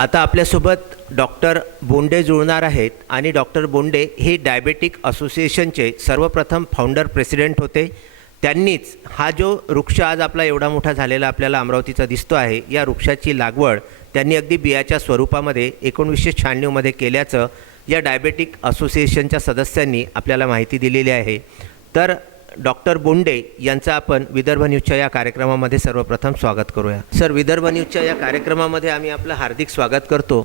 आता आपल्यासोबत डॉक्टर बोंडे जुळणार आहेत आणि डॉक्टर बोंडे हे डायबेटिक असोसिएशनचे सर्वप्रथम फाउंडर प्रेसिडेंट होते. त्यांनीच हा जो वृक्ष आज आपला एवढा मोठा झालेला आपल्याला अमरावतीचा दिसतो आहे, या वृक्षाची लागवड त्यांनी अगदी बियाच्या स्वरूपामध्ये 1996 मध्ये केल्याचं या डायबेटिक असोसिएशनच्या सदस्यांनी आपल्याला माहिती दिलेली आहे. तर डॉक्टर बोंडे यांचं आपण विदर्भ न्यूजच्या या कार्यक्रमामध्ये सर्वप्रथम स्वागत करूया. सर, विदर्भ न्यूजच्या या कार्यक्रमामध्ये आम्ही आपलं हार्दिक स्वागत करतो.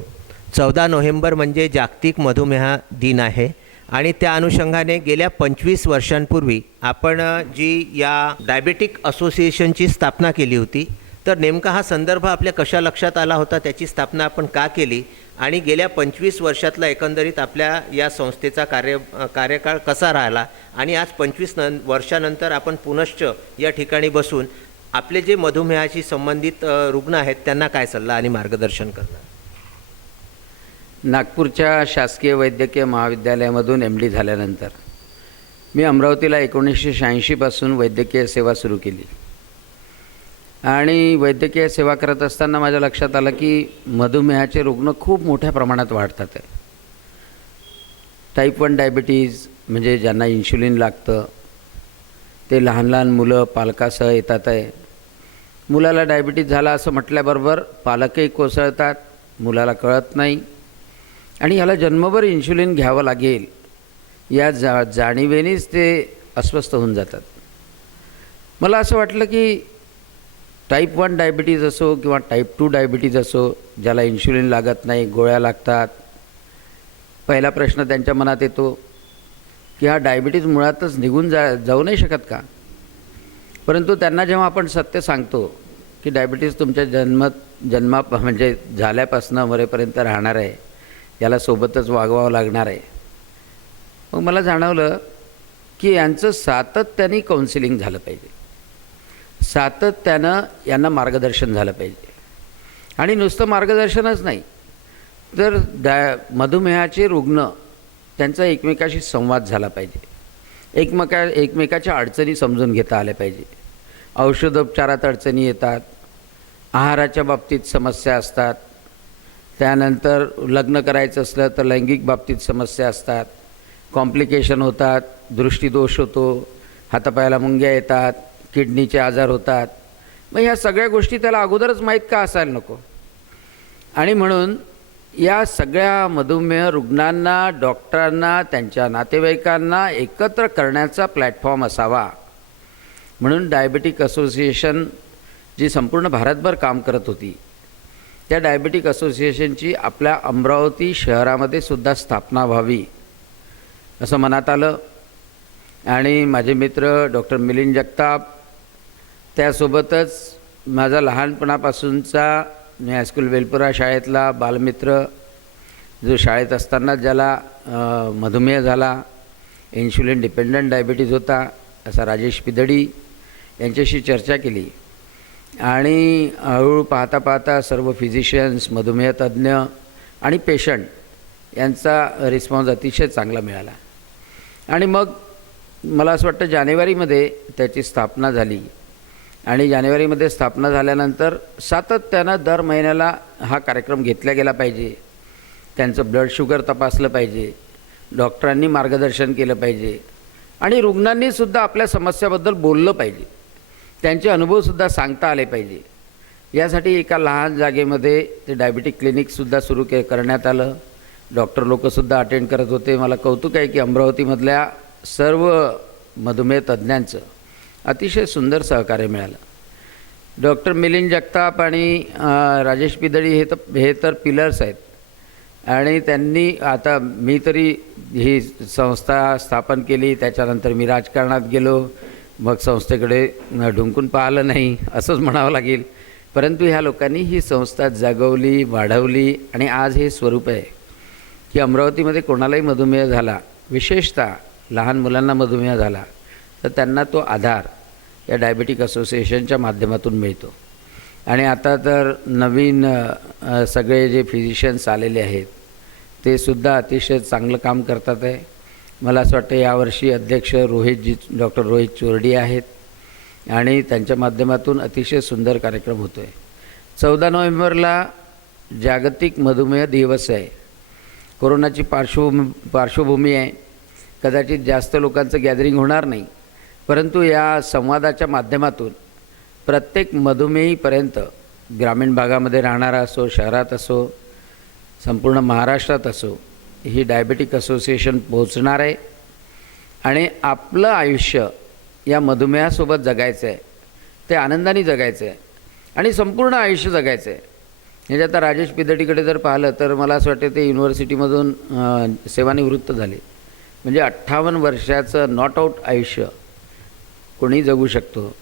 14 नोव्हेंबर म्हणजे जागतिक मधुमेह दिन आहे आणि त्या अनुषंगाने गेल्या 25 वर्षांपूर्वी आपण जी या डायबेटिक असोसिएशनची स्थापना केली होती, तर नेमका हा संदर्भ आपल्या कशा लक्षात आला होता, त्याची स्थापना आपण का केली आणि गेल्या 25 वर्षातला एकंदरीत आपल्या या संस्थेचा कार्यकाळ कसा राहिला आणि आज 25 वर्षानंतर आपण पुनश्च या ठिकाणी बसून आपले जे मधुमेहाशी संबंधित रुग्ण आहेत त्यांना काय सल्ला आणि मार्गदर्शन करणार. नागपूरच्या शासकीय वैद्यकीय महाविद्यालयामधून MD झाल्यानंतर मी अमरावतीला 1986 पासून वैद्यकीय सेवा सुरू केली आणि वैद्यकीय सेवा करत असताना माझ्या लक्षात आलं की मधुमेहाचे रुग्ण खूप मोठ्या प्रमाणात वाढतात आहे. टाईप 1 डायबिटीज म्हणजे ज्यांना इन्शुलिन लागतं ते लहान लहान मुलं पालकासह येतात आहे. मुलाला डायबिटीज झाला असं म्हटल्याबरोबर पालकही कोसळतात, मुलाला कळत नाही आणि याला जन्मभर इन्शुलिन घ्यावं लागेल या जाणीवेनेच ते अस्वस्थ होऊन जातात. मला असं वाटलं की टाईप 1 डायबिटीज असो किंवा टाईप 2 डायबिटीज असो, ज्याला इन्शुलिन लागत नाही, गोळ्या लागतात, पहिला प्रश्न त्यांच्या मनात येतो की हा डायबिटीज मुळातच निघून जाऊ नाही शकत का. परंतु त्यांना जेव्हा आपण सत्य सांगतो की डायबिटीज तुमच्या जन्मा म्हणजे झाल्यापासून मरेपर्यंत राहणार आहे, याला सोबतच वागवावं लागणार आहे, मग मला जाणवलं की यांचं सातत्याने काउन्सिलिंग झालं पाहिजे, सातत्यानं यांना मार्गदर्शन झालं पाहिजे. आणि नुसतं मार्गदर्शनच नाही तर मधुमेहाचे रुग्ण त्यांचा एकमेकाशी संवाद झाला पाहिजे, एकमेकाच्या अडचणी समजून घेता आल्या पाहिजे. औषधोपचारात अडचणी येतात, आहाराच्या बाबतीत समस्या असतात, त्यानंतर लग्न करायचं असलं तर लैंगिक बाबतीत समस्या असतात, कॉम्प्लिकेशन होतात, दृष्टीदोष होतो, हातापायाला मुंग्या येतात, किडनीचे आजार होतात. मग ह्या सगळ्या गोष्टी त्याला अगोदरच माहीत का असायला नको. आणि म्हणून या सगळ्या मधुमेह रुग्णांना, डॉक्टरांना, त्यांच्या नातेवाईकांना एकत्र करण्याचा प्लॅटफॉर्म असावा म्हणून डायबेटिक असोसिएशन जी संपूर्ण भारतभर काम करत होती, त्या डायबेटिक असोसिएशनची आपल्या अमरावती शहरामध्ये सुद्धा स्थापना व्हावी असं मनात आलं. आणि माझे मित्र डॉक्टर मिलिंद जगताप, त्यासोबतच माझा लहानपणापासूनचा हायस्कूल वेलपुरा शाळेतला बालमित्र, जो शाळेत असताना ज्याला मधुमेह झाला, इन्शुलिन डिपेंडंट डायबिटीज होता, असा राजेश पिदडी, यांच्याशी चर्चा केली. आणि हळूहळू पाहता पाहता सर्व फिजिशियन्स, मधुमेह तज्ज्ञ आणि पेशंट यांचा रिस्पॉन्स अतिशय चांगला मिळाला. आणि मग मला असं वाटतं जानेवारीमध्ये त्याची स्थापना झाली. आणि जानेवारीमध्ये स्थापना झाल्यानंतर सातत्यानं दर महिन्याला हा कार्यक्रम घेतला गेला पाहिजे. त्यांचं ब्लड शुगर तपासलं पाहिजे, डॉक्टरांनी मार्गदर्शन केलं पाहिजे आणि रुग्णांनीसुद्धा आपल्या समस्याबद्दल बोललं पाहिजे, त्यांचे अनुभवसुद्धा सांगता आले पाहिजे. यासाठी एका लहान जागेमध्ये ते डायबिटिक क्लिनिकसुद्धा सुरू करण्यात आलं. डॉक्टर लोकंसुद्धा अटेंड करत होते. मला कौतुक आहे की अमरावतीमधल्या सर्व मधुमेह तज्ज्ञांचं अतिशय सुंदर सहकार्य मिळालं. डॉक्टर मिलिंद जगताप आणि राजेश पिदडी हे तर पिलर्स आहेत. आणि त्यांनी, आता मी तरी ही संस्था स्थापन केली, त्याच्यानंतर मी राजकारणात गेलो, मग संस्थेकडे ढुंकून पाहिलं नाही असंच म्हणावं लागेल. परंतु ह्या लोकांनी ही संस्था जगवली, वाढवली आणि आज हे स्वरूप आहे की अमरावतीमध्ये कोणालाही मधुमेह झाला, विशेषतः लहान मुलांना मधुमेह झाला, तर त्यांना तो आधार या डायबेटिक असोसिएशनच्या माध्यमातून मिळतो. आणि आता तर नवीन सगळे जे फिजिशियन्स आलेले आहेत ते सुद्धा अतिशय चांगलं काम करतात आहे. मला असं वाटतं यावर्षी अध्यक्ष डॉक्टर रोहित चोरडी आहेत आणि त्यांच्या माध्यमातून अतिशय सुंदर कार्यक्रम होतो आहे. 14 नोव्हेंबरला जागतिक मधुमेह दिवस आहे. कोरोनाची पार्श्वभूमी आहे. कदाचित जास्त लोकांचं गॅदरिंग होणार नाही, परंतु या संवादाच्या माध्यमातून प्रत्येक मधुमेहीपर्यंत ग्रामीण भागामध्ये राहणारा असो, शहरात असो, संपूर्ण महाराष्ट्रात असो, ही डायबेटिक असोसिएशन पोहोचणार आहे आणि आपलं आयुष्य या मधुमेहासोबत जगायचं आहे, ते आनंदाने जगायचं आहे आणि संपूर्ण आयुष्य जगायचं आहे. म्हणजे आता राजेश पिदटीकडे जर पाहिलं तर मला असं वाटतं ते युनिव्हर्सिटीमधून सेवानिवृत्त झाले. म्हणजे 58 वर्षाचं नॉट आऊट आयुष्य कोणी जगू शकतो.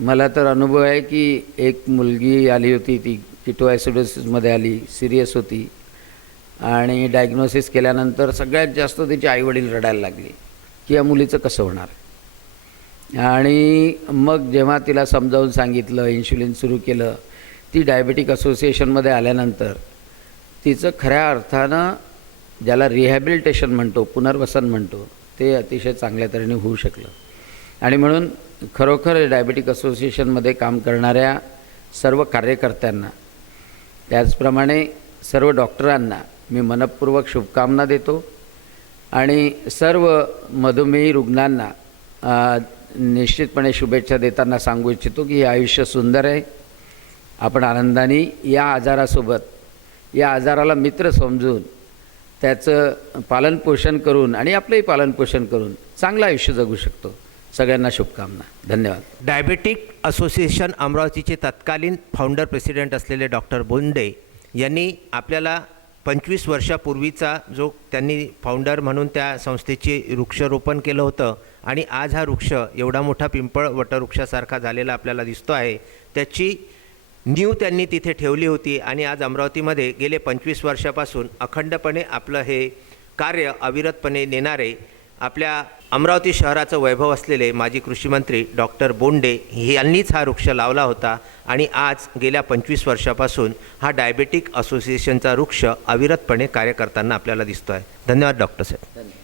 मला तर अनुभव आहे की एक मुलगी आली होती, ती किटोॲसिडोसिसमध्ये आली, सिरियस होती आणि डायग्नोसिस केल्यानंतर सगळ्यात जास्त तिचे आईवडील रडायला लागले की या मुलीचं कसं होणार. आणि मग जेव्हा तिला समजावून सांगितलं, इन्शुलिन सुरू केलं, ती डायबेटिक असोसिएशनमध्ये आल्यानंतर तिचं खऱ्या अर्थानं ज्याला रिहॅबिलिटेशन म्हणतो, पुनर्वसन म्हणतो, ते अतिशय चांगल्या तऱ्हेने होऊ शकलं. आणि म्हणून खरोखर डायबेटिक असोसिएशनमध्ये काम करणाऱ्या सर्व कार्यकर्त्यांना, त्याचप्रमाणे सर्व डॉक्टरांना मी मनःपूर्वक शुभकामना देतो आणि सर्व मधुमेही रुग्णांना निश्चितपणे शुभेच्छा देताना सांगू इच्छितो की हे आयुष्य सुंदर आहे. आपण आनंदाने या आजारासोबत, या आजाराला मित्र समजून त्याचं पालनपोषण करून आणि आपलंही पालनपोषण करून चांगलं आयुष्य जगू शकतो. सगळ्यांना शुभकामना. धन्यवाद. डायबेटिक असोसिएशन अमरावतीचे तत्कालीन फाउंडर प्रेसिडेंट असलेले डॉक्टर बोंडे यांनी आपल्याला 25 वर्षापूर्वीचा जो त्यांनी फाउंडर म्हणून त्या संस्थेचे वृक्षारोपण केलं होतं आणि आज हा वृक्ष एवढा मोठा पिंपळ वटवृक्षासारखा झालेला आपल्याला दिसतो आहे, त्याची नीव त्यांनी तिथे ठेवली होती आणि आज अमरावतीमध्ये गेले 25 वर्षापासून अखंडपणे आपलं हे कार्य अविरतपणे नेणारे आपल्या अमरावती शहराचं वैभव असलेले माजी कृषीमंत्री डॉक्टर बोंडे यांनीच हा वृक्ष लावला होता आणि आज गेल्या 25 वर्षापासून हा डायबेटिक असोसिएशनचा वृक्ष अविरतपणे कार्य करताना आपल्याला दिसतो आहे. धन्यवाद डॉक्टर साहेब. धन्यवाद.